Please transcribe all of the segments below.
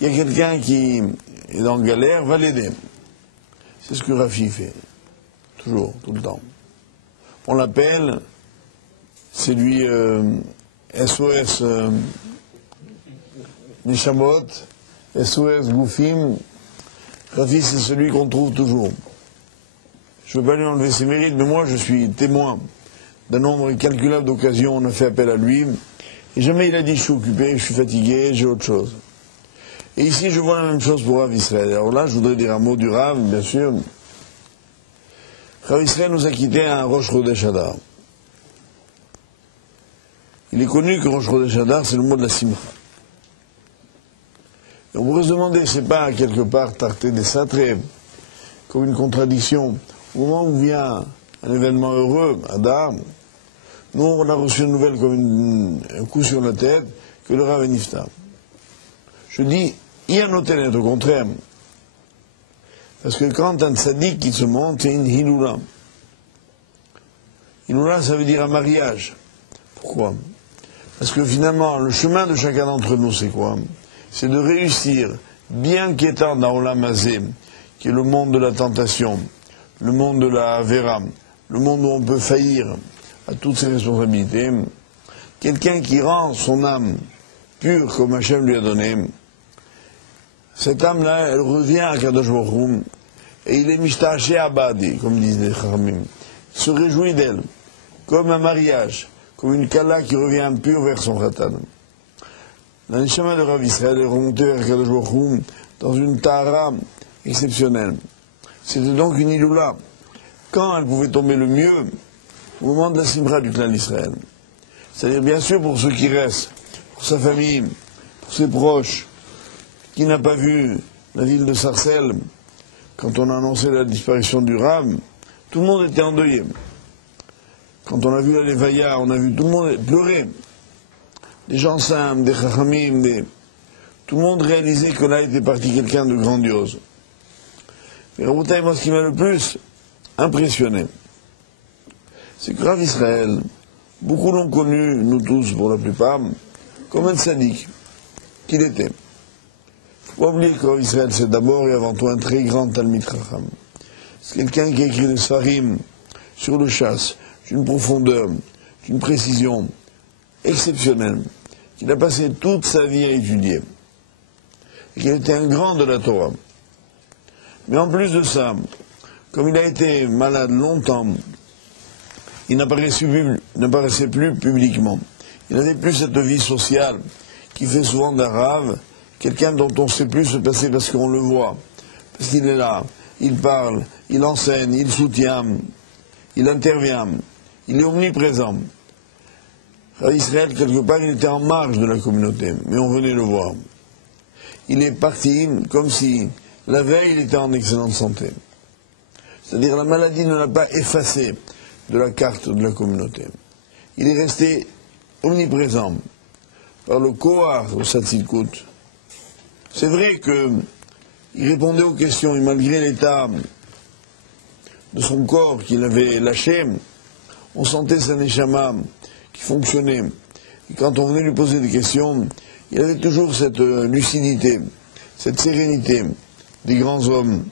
il y a quelqu'un qui est en galère, va l'aider. C'est ce que Rafi fait, toujours, tout le temps. On l'appelle, c'est lui SOS Neshamot, SOS Goufim. Rafi, c'est celui qu'on trouve toujours. Je ne veux pas lui enlever ses mérites, mais moi je suis témoin d'un nombre incalculable d'occasions où on a fait appel à lui. Et jamais il a dit je suis occupé, je suis fatigué, j'ai autre chose. Et ici je vois la même chose pour Rav Israël. Alors là je voudrais dire un mot du Rav, bien sûr. Rav Israël nous a quittés à un Rosh Chodesh Adar. Il est connu que Rosh Chodesh Adar c'est le mot de la Simcha. Et on pourrait se demander, c'est pas quelque part tarté des satrés, comme une contradiction. Au moment où vient un événement heureux, Adar, nous on a reçu une nouvelle comme un coup sur la tête, que le Rav est niftar. Je dis, il y a noté au contraire. Parce que quand un tzaddik qui se monte, c'est une hiloula. Hiloula, ça veut dire un mariage. Pourquoi? Parce que finalement, le chemin de chacun d'entre nous, c'est quoi? C'est de réussir, bien qu'étant dans Olam Hazé, qui est le monde de la tentation, le monde de la Vera, le monde où on peut faillir à toutes ses responsabilités, quelqu'un qui rend son âme pure comme Hachem lui a donné, cette âme-là, elle revient à Kadosh Baruch Hu, et il est mishtaché abadi, comme disent les Chachamim. Il se réjouit d'elle, comme un mariage, comme une kala qui revient pure vers son khatan. La neshama de Rav Israël est remontée vers Kadosh Baruch Hu dans une tahara exceptionnelle. C'était donc une iloula. Quand elle pouvait tomber le mieux, au moment de la simra du clan d'Israël. C'est-à-dire, bien sûr, pour ceux qui restent, pour sa famille, pour ses proches, qui n'a pas vu la ville de Sarcelles, quand on a annoncé la disparition du Rav, tout le monde était endeuillé. Quand on a vu la Levaya, on a vu tout le monde pleurer. Des gens simples, des chachamim, tout le monde réalisait que là était parti quelqu'un de grandiose. Mais Raboutaï, moi, ce qui m'a le plus impressionné, c'est que Rav Israël, beaucoup l'ont connu, nous tous pour la plupart, comme un tzaddik qu'il était. Il ne faut pas oublier que Rav Israël, c'est d'abord et avant tout un très grand Talmid Chacham. C'est quelqu'un qui a écrit des Sfarim sur le chasse, d'une profondeur, d'une précision exceptionnelle, qu'il a passé toute sa vie à étudier, et qu'il était un grand de la Torah. Mais en plus de ça, comme il a été malade longtemps, il n'apparaissait plus publiquement. Il n'avait plus cette vie sociale qui fait souvent d'un Rav quelqu'un dont on ne sait plus se passer parce qu'on le voit, parce qu'il est là, il parle, il enseigne, il soutient, il intervient, il est omniprésent. Rav Israël, quelque part, il était en marge de la communauté, mais on venait le voir. Il est parti comme si la veille il était en excellente santé. C'est-à-dire la maladie ne l'a pas effacé de la carte de la communauté. Il est resté omniprésent par le Kohar au Satzilkut. C'est vrai qu'il répondait aux questions et malgré l'état de son corps qu'il avait lâché, on sentait sa neshama qui fonctionnait. Et quand on venait lui poser des questions, il avait toujours cette lucidité, cette sérénité des grands hommes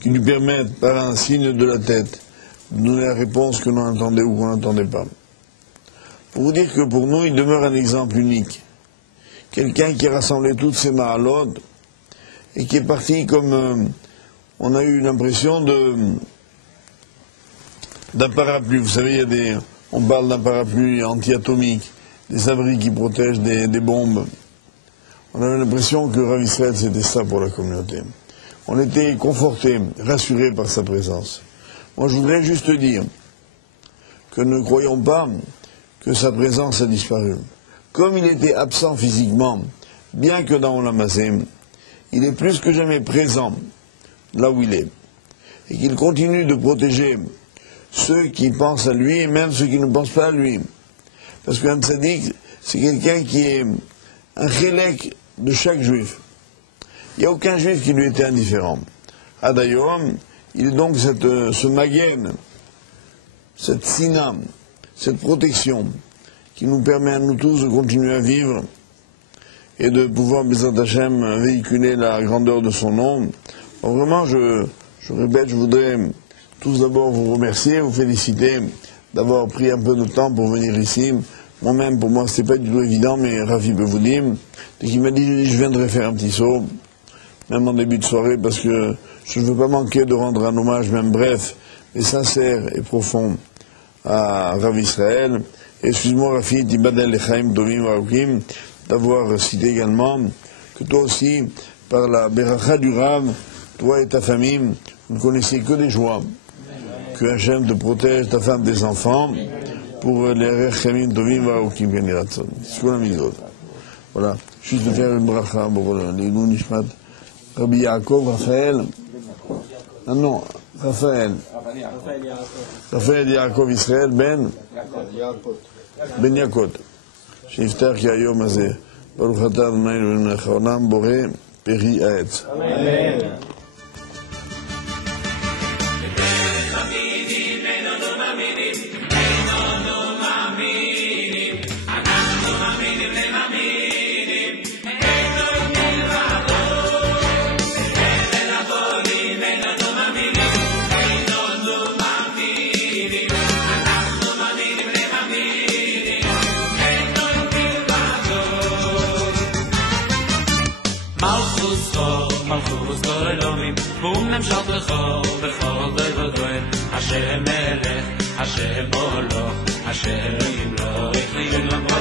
qui lui permettent, par un signe de la tête, de donner la réponse que l'on entendait ou qu'on n'entendait pas. Pour vous dire que pour nous, il demeure un exemple unique. Quelqu'un qui a rassemblé toutes ses mahalot et qui est parti comme on a eu l'impression d'un parapluie. Vous savez, on parle d'un parapluie anti-atomique, des abris qui protègent des bombes. On avait l'impression que Rav Israël, c'était ça pour la communauté. On était confortés, rassurés par sa présence. Moi, je voudrais juste dire que ne croyons pas que sa présence a disparu. Comme il était absent physiquement, bien que dans Olam Hazé, il est plus que jamais présent là où il est. Et qu'il continue de protéger ceux qui pensent à lui et même ceux qui ne pensent pas à lui. Parce qu'un tzaddik, c'est quelqu'un qui est un chélek de chaque juif. Il n'y a aucun juif qui lui était indifférent. Adayom, il est donc ce maguen, cette sina, cette protection qui nous permet à nous tous de continuer à vivre et de pouvoir, Bézat Hachem, véhiculer la grandeur de son nom. Alors vraiment, je répète, je voudrais tous d'abord vous remercier, vous féliciter d'avoir pris un peu de temps pour venir ici. Moi-même, pour moi, c'était pas du tout évident, mais Rafi peut vous dire. Dès qu'il m'a dit, je viendrai faire un petit saut, même en début de soirée, parce que je ne veux pas manquer de rendre un hommage, même bref, mais sincère et profond, à Rav Israël. Et excuse-moi, Rafi, Tibadel Echaim Tovim Varukim, d'avoir cité également que toi aussi, par la Beracha du Rav, toi et ta famille, vous ne connaissez que des joies. Que Hachem te protège, ta femme, tes enfants, pour les Rechamim Tovim Varukim Keniratson. C'est quoi la mise. Voilà. Juste de faire une bracha pour les Nishmat. Rabbi Yaakov, Raphaël. Ah non, Raphaël. Raphaël Yaakov Israël Ben Yakot. שיפתח כי היום הזה. ברוך אתה אדוני אלוהינו מלך העולם בורא פרי העץ. אמן. מלכות כל אלוהים, והוא נמשך בכל ודוין. השם מלך, השם מולך, השם ימלוך וימלוך.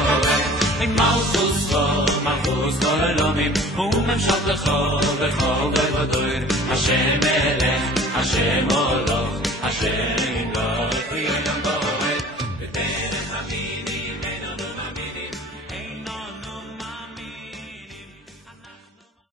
מלכות כל אלוהים, והוא נמשך בכל ודוין. השם מלך, השם מולך, השם ימלוך וימלוך.